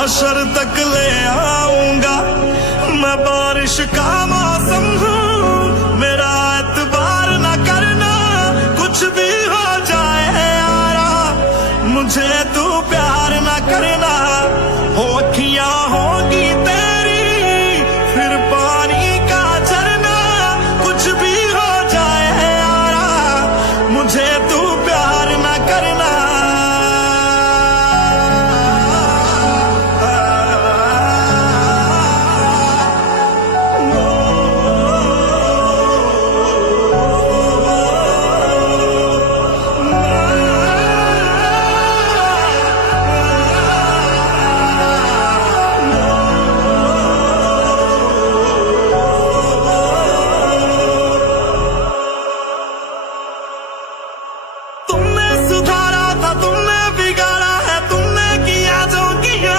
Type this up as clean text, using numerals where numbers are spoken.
हशर तक ले आऊंगा। मैं बारिश का मौसम हूँ, मेरा एतबार न करना, कुछ भी हो जाए यारा मुझे